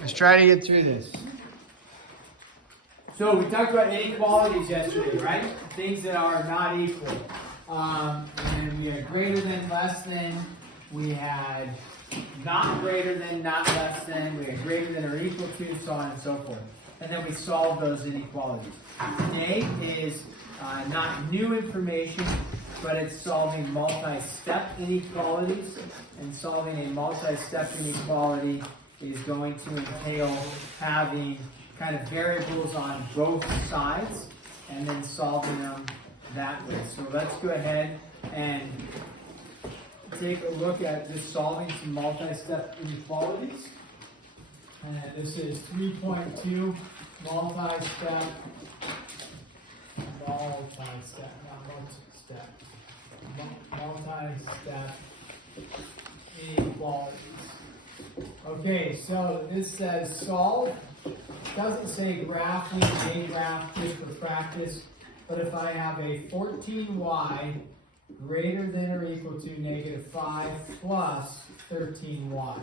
Let's try to get through this. So we talked about inequalities yesterday, right? Things that are not equal. And we had greater than, less than. We had not greater than, not less than. We had greater than or equal to, so on and so forth. And then we solved those inequalities. Today is not new information, but it's solving multi-step inequalities. And solving a multi-step inequality is going to entail having kind of variables on both sides and then solving them that way. So let's go ahead and take a look at just solving some multi-step inequalities. And this is 3.2 multi-step, multi-step inequalities. Okay, so this says solve. Doesn't say graph, we may graph just for practice, but if I have a 14y greater than or equal to -5 plus 13y.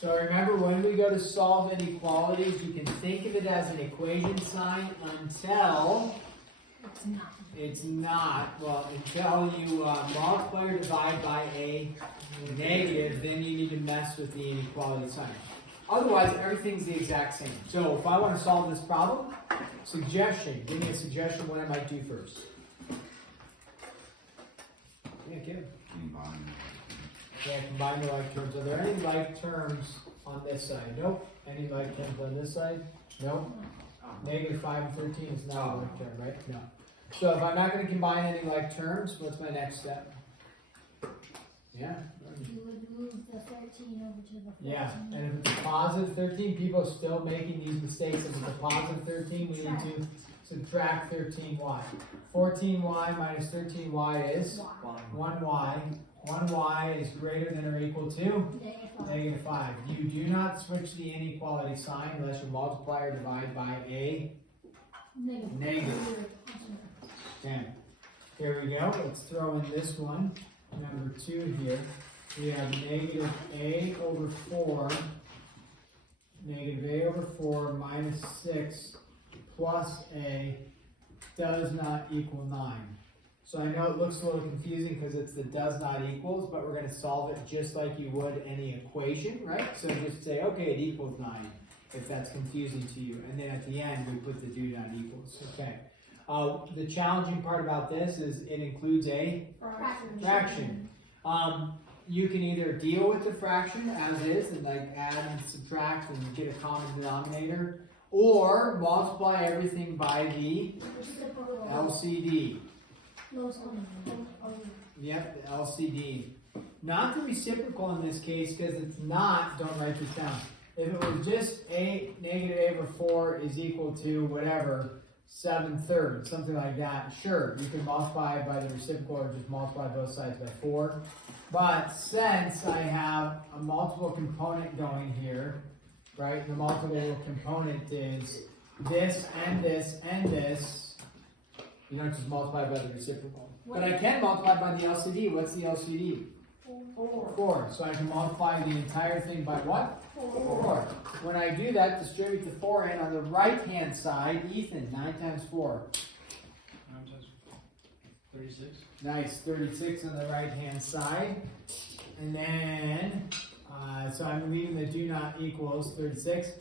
So remember, when we go to solve inequalities, you can think of it as an equation sign until it's not. Well, until you multiply or divide by a negative, then you need to mess with the inequality sign. Otherwise, everything's the exact same. So if I want to solve this problem, suggestion, give me a suggestion what I might do first. Yeah, Kim. Combine the like terms. Are there any like terms on this side? Nope. Any like terms on this side? Nope. -5 and 13 is not a like term, right? No. So if I'm not going to combine any like terms, what's my next step? Yeah. You would move the 13 over to the 14. Yeah, and if it's a positive 13, people are still making these mistakes. If it's a positive 13, we need to subtract 13y. 14y minus 13y is 1y. 1y is greater than or equal to -5. You do not switch the inequality sign unless you multiply or divide by a negative. 10. Here we go. Let's throw in this one. Number 2 here. We have negative a over 4 minus 6 plus a does not equal 9. So I know it looks a little confusing because it's the does not equals, but we're going to solve it just like you would any equation, right? So just say, okay, it equals 9 if that's confusing to you. And then at the end, we put the do not equals. Okay. The challenging part about this is it includes a fraction. You can either deal with the fraction as is and like add and subtract and get a common denominator, or multiply everything by the LCD. Yep, the LCD. Not the reciprocal in this case because it's not, don't write this down. If it was just -a over 4 is equal to whatever, 7/3, something like that, sure, you can multiply by the reciprocal or just multiply both sides by 4. But since I have a multiple component going here, right, the multiple component is this and this and this, you don't just multiply by the reciprocal. But I can multiply by the LCD. What's the LCD? 4. So I can multiply the entire thing by what? 4. When I do that, distribute the 4 in on the right-hand side. Ethan, 9 times 4. 9 times 36. Nice, 36 on the right-hand side. And then, so I'm leaving the do not equals 36.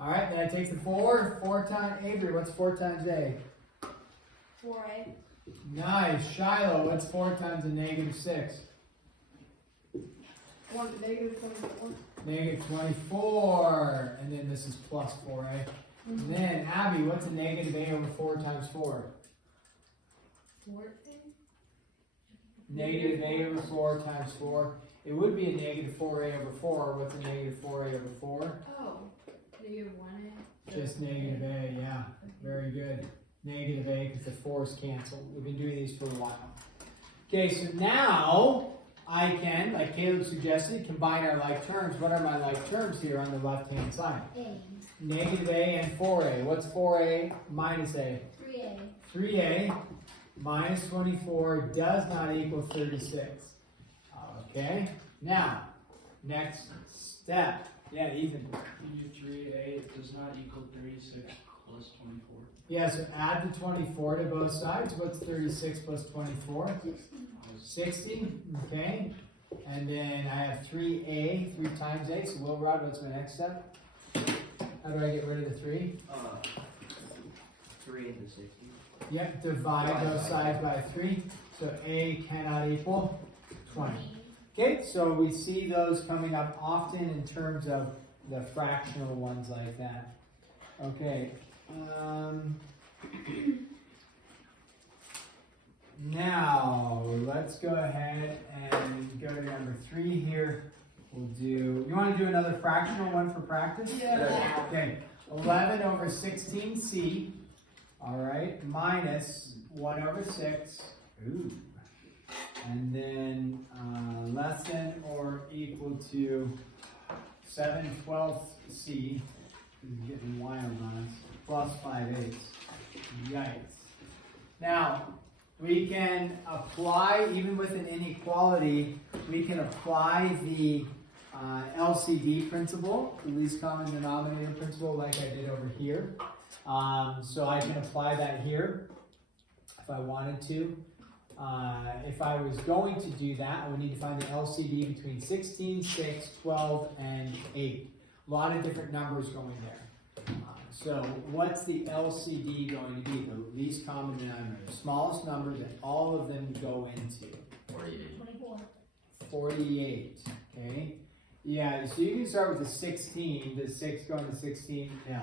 All right, then I take the 4. 4 times, Avery, what's 4 times A? 4a. Nice. Shiloh, what's 4 times a -6? -24. And then this is plus 4a. And then, Abby, what's a -a over 4 times 4? 14. -a over 4 times 4. It would be a -4a over 4. What's a -4a over 4? Oh, -1a. Just -a, yeah. Very good. -a because the 4's canceled. We've been doing these for a while. Okay, so now I can, like Caleb suggested, combine our like terms. What are my like terms here on the left-hand side? A. -a and 4a. What's 4a minus a? 3a. 3a minus 24 does not equal 36. Okay, now, next step Yeah, Ethan. Figure 3a does not equal 36 plus 24. Yeah, so add the 24 to both sides. What's 36 plus 24? 60. Okay. And then I have 3a, 3 times a. So Will Rod, what's my next step? How do I get rid of the 3? 3 into 60. Yep, divide both sides by 3. So a cannot equal 20. Okay, so we see those coming up often in terms of the fractional ones like that. Okay. Now, let's go ahead and go to number 3 here. We'll do, you want to do another fractional one for practice? Yeah. Okay, 11 over 16c, all right, minus 1 over 6, ooh, and then less than or equal to 7/12c, this is getting wild on us, plus 5/8, yikes. Now, we can apply, even with an inequality, we can apply the LCD principle, the least common denominator principle, like I did over here. So I can apply that here if I wanted to. If I was going to do that, I would need to find the LCD between 16, 6, 12, and 8. A lot of different numbers going there. So what's the LCD going to be? The least common denominator, the smallest number that all of them go into. 48. 24. 48, okay? Yeah, so you can start with the 16. Does 6 go into 16? No.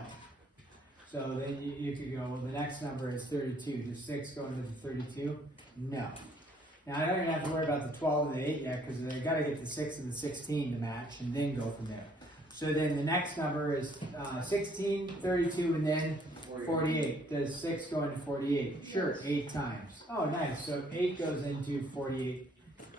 So then you could go, well, the next number is 32. Does 6 go into the 32? No. Now, I don't even have to worry about the 12 and the 8 yet, because they've got to get the 6 and the 16 to match, and then go from there. So then the next number is 16, 32, and then 48. Does 6 go into 48? Sure, 8 times. Oh, nice. So 8 goes into 48.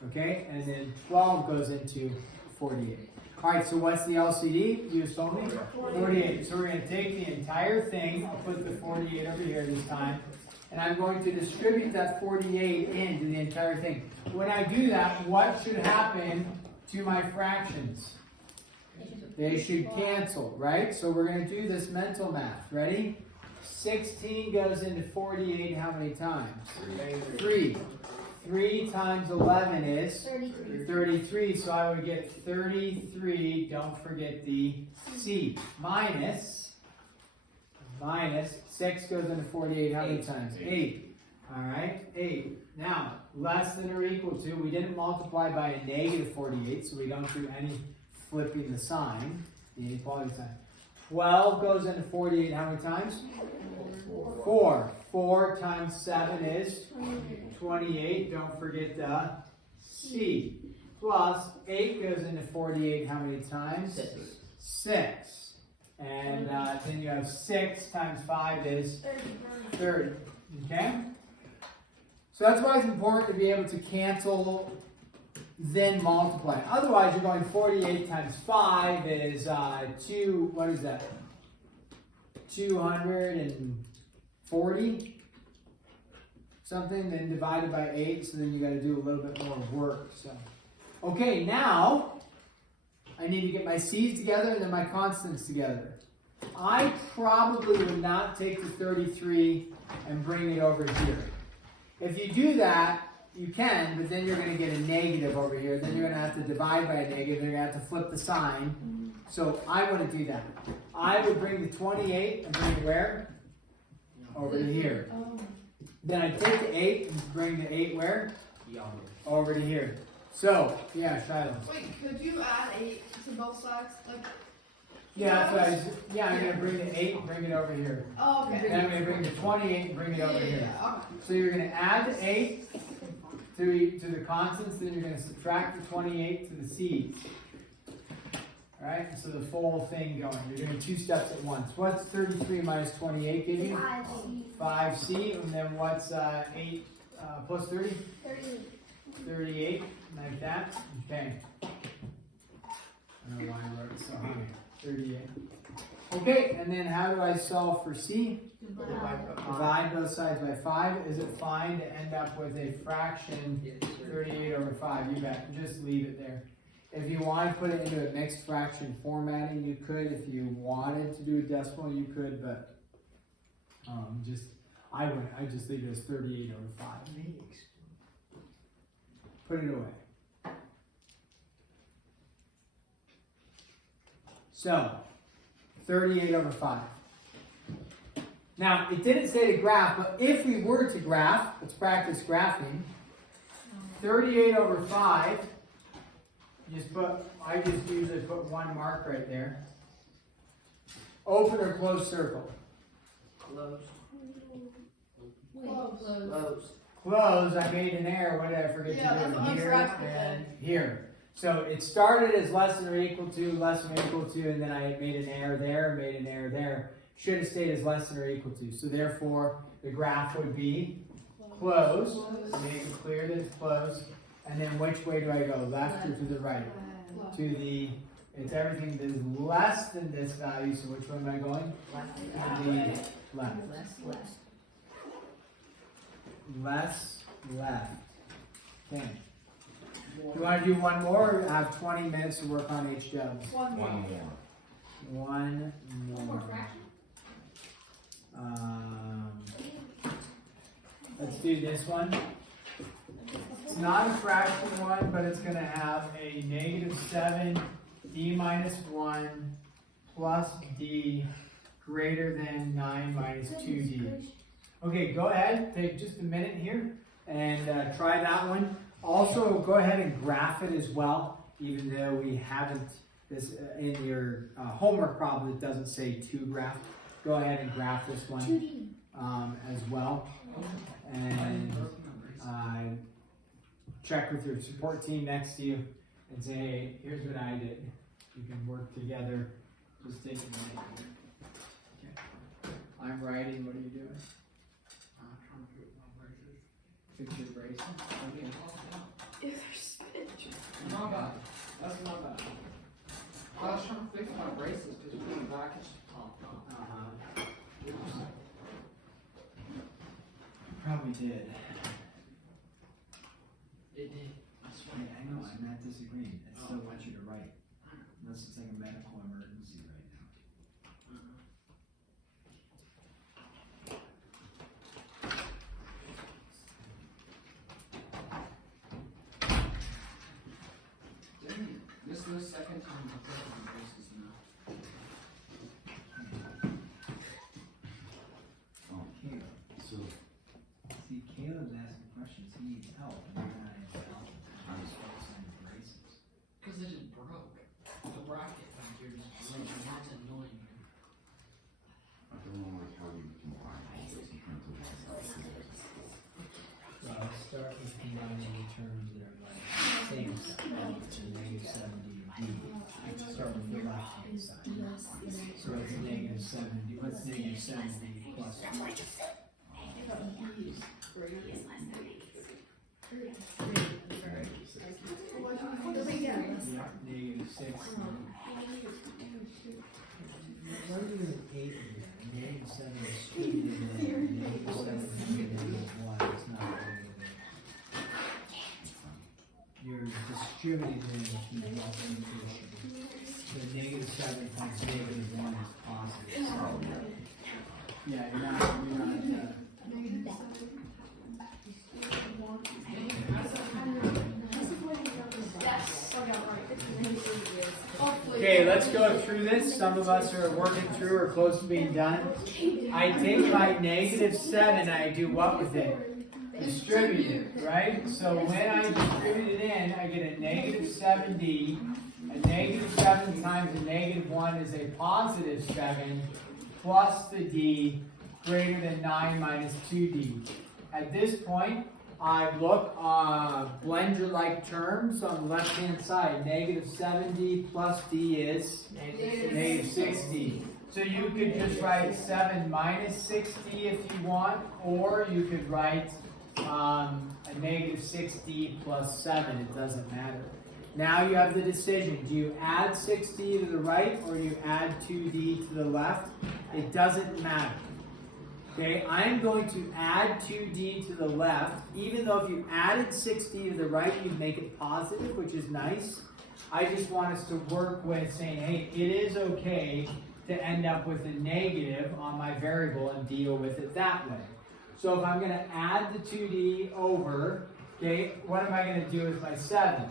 Okay, and then 12 goes into 48. All right, so what's the LCD? You just told me? 48. So we're going to take the entire thing. I'll put the 48 over here this time. And I'm going to distribute that 48 into the entire thing. When I do that, what should happen to my fractions? They should cancel, right? So we're going to do this mental math. Ready? 16 goes into 48 how many times? 3. 3 times 11 is 33. 33. So I would get 33, don't forget the C, minus 6 goes into 48 how many times? 8. All right, 8. Now, less than or equal to, we didn't multiply by a negative 48, so we don't do any flipping the sign, the inequality sign. 12 goes into 48 how many times? 4. 4 times 7 is 28. Don't forget the C. Plus 8 goes into 48 how many times? 6. And then you have 6 times 5 is 30. Okay? So that's why it's important to be able to cancel, then multiply. Otherwise, you're going 48 times 5 is 2, what is that? 240 something, then divided by 8, so then you got to do a little bit more work. So, okay, now I need to get my C's together and then my constants together. I probably would not take the 33 and bring it over here. If you do that, you can, but then you're going to get a negative over here. Then you're going to have to divide by a negative. Then you're going to have to flip the sign. So I want to do that. I would bring the 28 and bring it where? Over to here. Then I take the 8 and bring the 8 where? Over to here. So, yeah, Shiloh. Wait, could you add 8 to both sides? Like, Yeah, that's what I'm going to bring the 8 and bring it over here. oh, okay. Then I'm going to bring the 28 and bring it over here. Okay. So you're going to add the 8 to the constants, then you're going to subtract the 28 to the C's. Alright, so the full thing going. You're doing 2 steps at once. What's 33 minus 28 give you? 5C. And then what's 8 plus 30? 38, like that. Okay. I don't know why I wrote it so high. 38. Okay, and then how do I solve for C? Divide both sides by 5. Is it fine to end up with a fraction 38 over 5? You bet. Just leave it there. If you want to put it into a mixed fraction formatting, you could. If you wanted to do a decimal, you could, but I just leave it as 38 over 5. Put it away. So, 38 over 5. Now, it didn't say to graph, but if we were to graph, let's practice graphing. 38 over 5, I just usually put one mark right there. Open or close circle? Close. Close. Close, I made an error. What did I forget Yeah, to that's do? what Here I'm and here. So it started as less than or equal to, less than or equal to, and then I made an error there, made an error there. Should have stayed as less than or equal to. So therefore, the graph would be close. Make it clear that it's closed. And then which way do I go? Left or to the right? To the, it's everything that is less than this value. So which way am I going? Left. To the left. Left. Okay. You want to do one more or have 20 minutes to work on H-dubs? One more. One More more. fraction? Let's do this one. It's not a fraction one, but it's going to have a -7 d minus 1 plus d greater than 9 minus 2d. Okay, go ahead, take just a minute here and try that one. Also, go ahead and graph it as well, even though we haven't, this in your homework problem, it doesn't say to graph. Go ahead and graph this one 2D. as well. And check with your support team next to you and say, hey, here's what I did. You can work together. Just take a minute. Okay. I'm writing, what are you doing? Fix your braces. Okay. Not bad. That's not bad. I was trying to fix my braces because we came back and she popped off. Probably did. It did. I swear. I know, I'm not disagreeing. I still want you to write. Unless it's like a medical emergency right now. This is the second time I've fixed my braces now. Caleb. See, Caleb's asking questions. He needs help, and you're not able to help him. I'm just focusing on the braces. Because it just broke. The bracket back here just broke, and that's annoying me. So I'll start with combining the terms that are like same side, -7d d. Let's start with the left hand side. So it's -7d. What's -7d plus 1? Yeah, -6. Why are you doing 8 here? -7 is distributed in -7 and -1 is not distributed. You're distributing the multiplication. So -7 times -1 is positive. Yeah, you're not Okay, let's go through this. Some of us are working through or close to being done. I take my -7, I do what with it? Distribute it, right? So when I distribute it in, I get a -7d. A -7 times a -1 is a +7 plus the d greater than 9 minus 2d. At this point, I look blender-like terms on the left-hand side. -7d plus d is -6d. So you could just write 7 minus 6d if you want, or you could write a -6d plus 7. It doesn't matter. Now you have the decision. Do you add 6d to the right or do you add 2d to the left? It doesn't matter. Okay, I'm going to add 2d to the left, even though if you added 6d to the right, you'd make it positive, which is nice. I just want us to work with saying, hey, it is okay to end up with a negative on my variable and deal with it that way. So if I'm going to add the 2D over, okay, what am I going to do with my 7?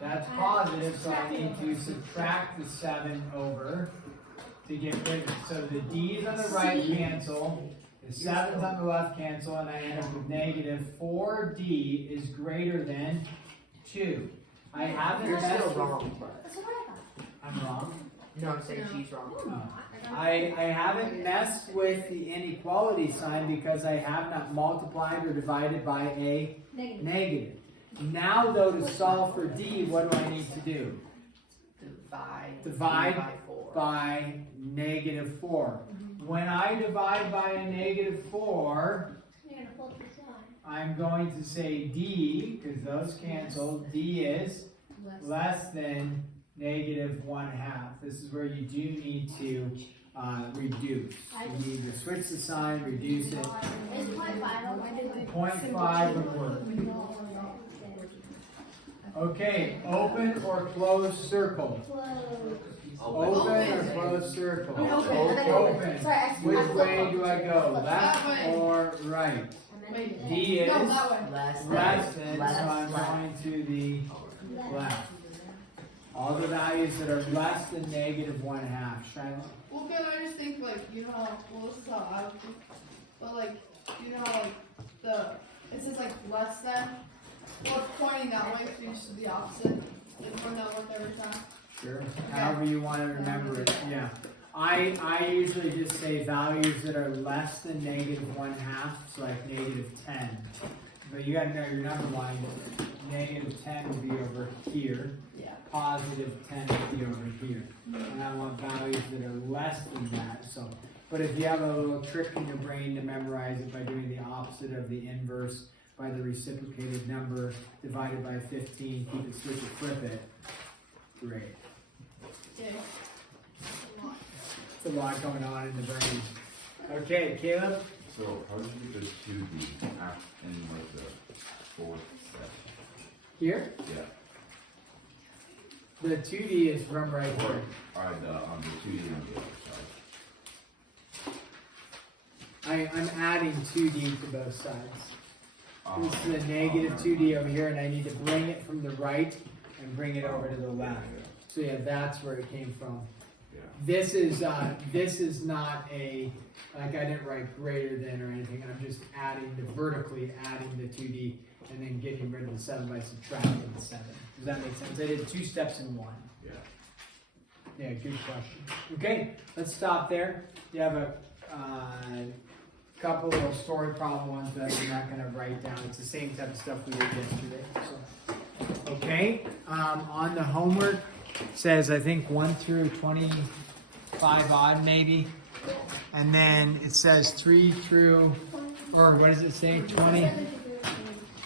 That's positive, so I need to subtract the 7 over to get rid of it. So the D's on the right cancel, the 7's on the left cancel, and I end up with negative 4D is greater than 2. I haven't You're messed still with- wrong. That's what I thought. I'm wrong. No, I'm saying she's wrong. Oh. I haven't messed with the inequality sign because I have not multiplied or divided by a Negative. negative. Now though, to solve for D, what do I need to do? Divide Divide by 4. by negative 4. When I divide by a negative 4, You're gonna flip this one. I'm going to say D, because those cancel. D is less than negative 1/2. This is where you do need to reduce. You need to switch the sign, reduce it. Is 0.5 okay? 0.5 would work. Okay, open or close circle. Open or close circle. Open. Which way do I go? Left or right? D is No, that way. less than, so I'm going to the left. All the values that are less than negative 1/2. Shiloh? Well, can I just think like, you know how, well, this is how I would think, but like, you know how like it says like less than, well, it's pointing that way, so you should do the opposite. It point that way every time. Sure. However you want to remember it. Yeah. I usually just say values that are less than negative 1/2, so like negative 10. But you gotta know your number line. Negative 10 would be over here. Yeah. Positive 10 would be over here. And I want values that are less than that. So, but if you have a little trick in your brain to memorize it by doing the opposite of the inverse by the reciprocated number divided by 15, keep it, switch it, flip it. Great. Yeah. There's a lot going on in the brain. Okay, Caleb? So how did you get the 2D in like the fourth step? Here? Yeah. The 2D is from right Or here. on the 2D on the other side. I'm adding 2D to both sides. This is a Oh, negative never 2D mind. over here, and I need to bring it from the right and bring it over to the left. So yeah, that's where it came from. Yeah. This is not a, like I didn't write greater than or anything. I'm just vertically adding the 2D and then getting rid of the 7 by subtracting the 7. Does that make sense? I did 2 steps in 1. Yeah. Yeah, good question. Okay, let's stop there. You have a couple little story problem ones that I'm not going to write down. It's the same type of stuff we did yesterday. So, okay, on the homework, it says I think 1 through 25 odd maybe. And then it says 3 through, or what does it say?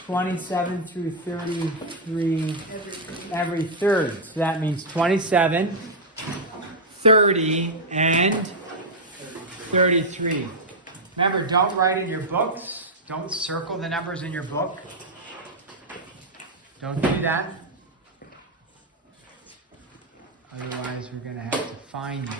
27 through 33 every third. So that means 27, 30, and 33. Remember, don't write in your books. Don't circle the numbers in your book. Don't do that. Otherwise, we're going to have to find you.